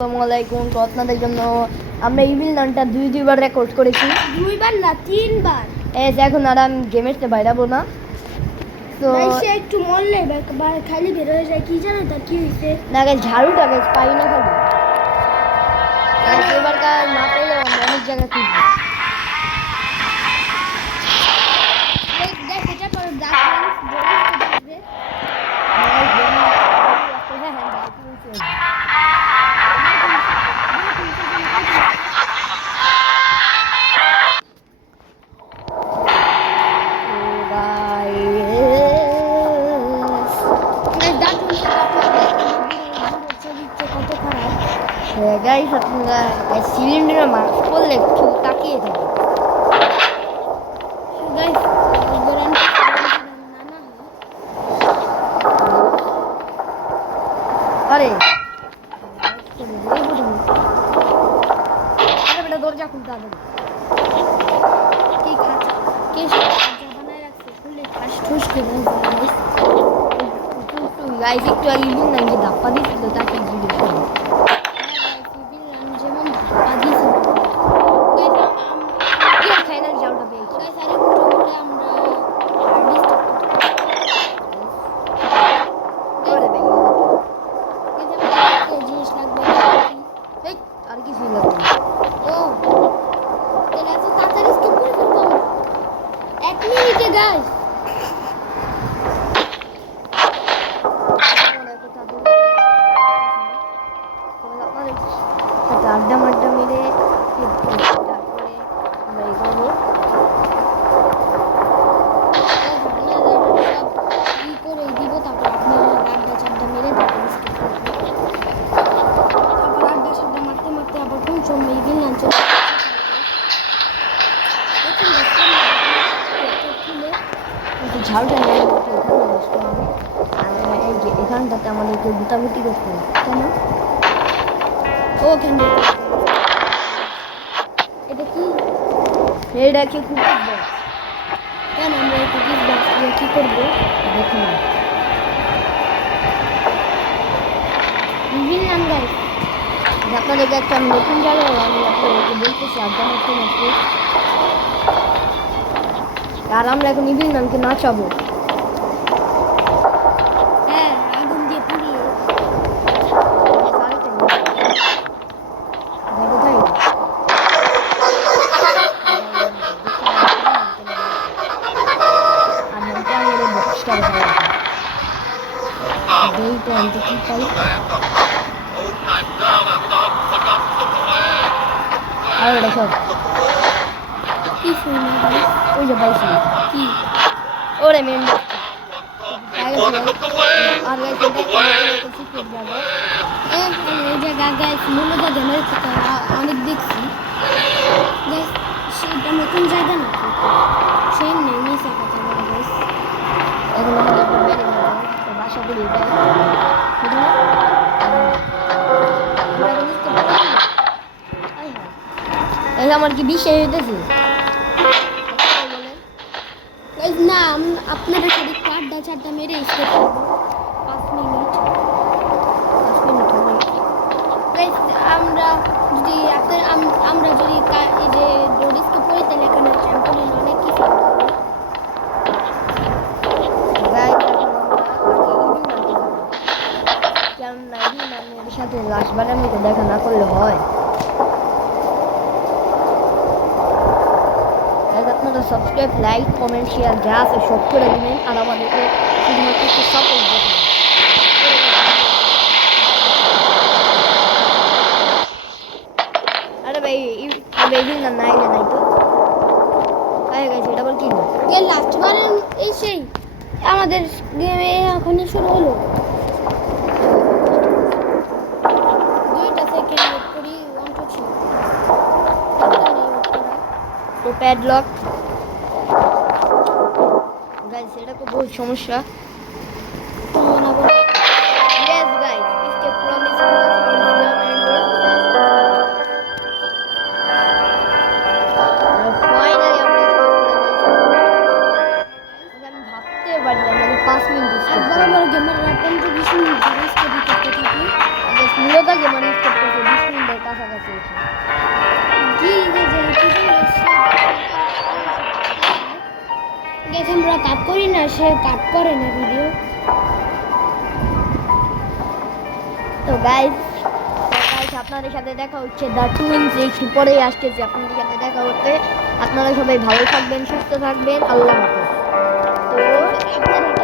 আসসালামাইকুম। তো আপনাদের জন্য আমরা ইভিল নানটা দুইবার রেকর্ড করেছি, দুইবার না তিনবার। এখন আর আমি গেমের চেয়ে বাইরাবো না। তো সে একটু মরলে খালি বের হয়ে যায়, কি জানো তার কি হয়েছে না গাছ ঝাড়ুটা গাছ পাই না খালি এবার কার না পেলেও আমরা অনেক জায়গায় খুঁজবো। দেখ এটা পরে গাইস আপনারা সিলিন্ডারে মাস্ক পরলে কেউ তাকিয়ে থাকে। আরে বেটা দরজা খুলতে হবে গাইস একটু আগে ইভিল নাম যে ধাপ্পা দিচ্ছিল তাকে জিজ্ঞেস করুন। আর কি ফিল লাগবে ও তাহলে এত তাড়াতাড়ি স্কিপ করে ফেলবো আমরা 1 মিনিটে গাইস। আড্ডা মাড্ডা মেরে তারপরে আমরা এগোবো। করে দিব তারপর আপনি আড্ডা চাড্ডা মেরে তারপর স্কিপ করবেন। তারপর আড্ডা চাড্ডা মারতে মারতে আবার কোন সময় ইভিল লাঞ্চ ঝাড়ুটা নিয়ে এখানটাতে আমাদের কেউ গুতাগুতি করতে হবে কেন? কেন এটা কি? এটা কি কুকিজ বক্স? কেন আমরা এই কুকিজ বক্স দিয়ে কি করবো দেখুন না ইভিল লাঞ্চ গাইস। আপনাদেরকে একটা নতুন জায়গায় আমি আপনাদেরকে বলতেছি আড্ডা মারতে মারতে। আর আমরা এখন ইভিল নামকে নাচাবো। হ্যাঁ আগুন দিয়ে পুড়িয়ে কোথায় আর নামটা আমাদের বক্সটা এইটা আনতে কি পাই আর ওটা সব কি শুনে গাইস ওই যে পাইছি কি ওরে মেন আর এই জায়গা গাইস মূলত গেমের থেকে অনেক দেখছি গাইস। সেটা নতুন জায়গা নাকি সেই নেই মিশে কথা বলা গাইস। এখন আমাদের বাসা করি এটা আমার কি বিষয় হইতেছে না আপনারা খালি আড্ডা চাড্ডা মেরে স্কিপ করবো 5 মিনিট গাইস। আমরা যদি আমরা যদি এই যে রোড স্কিপ করি তাহলে এখানে ট্রাম্পোলিন অনেক কিছু সাথে লাশ বানানোকে দেখা না করলে হয়। আপনারা সাবস্ক্রাইব লাইক কমেন্ট শেয়ার যা আছে সব করে দিবেন আর আমাদেরকে শুধুমাত্র একটু সাপোর্ট দেবেন। আরে ভাই ইভিল না নাই রে নাই তো হয়ে গেছে এটা বল কি লাস্ট বার এই সেই আমাদের গেমে এখনই শুরু হলো 2টা সেকেন্ড ওয়েট করি 1 2 3 তো প্যাডলক গাইস এটা তো বহুত সমস্যা। Yes guys, escape from this finally আমরা আমি ভাবতে পারি না মানে 5 মিনিট বড় বড় গেমের কন্ট্রিবিউশন জিজ্ঞেস করতে থাকি। মূলত গেমার স্টার্ট করতে আমরা কাট করি না, সে কাট করে না ভিডিও। তো গাইস আপনাদের সাথে দেখা হচ্ছে দ্য টুইন্স একটু পরেই আসতেছি আপনাদের সাথে দেখা করতে। আপনারা সবাই ভালো থাকবেন, সুস্থ থাকবেন, আল্লাহ হাফেজ। তো আপনার